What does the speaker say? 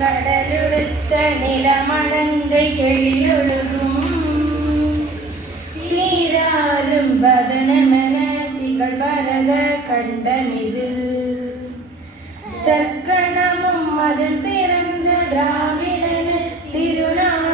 கடலுடுத்த நிலமடங்கை கெளிலொழுகும் சீராரும் பதனமென திகழ் பரத கண்டமிதில் தற்கணமும் அதில் சிறந்த திராவிடன திருநாள்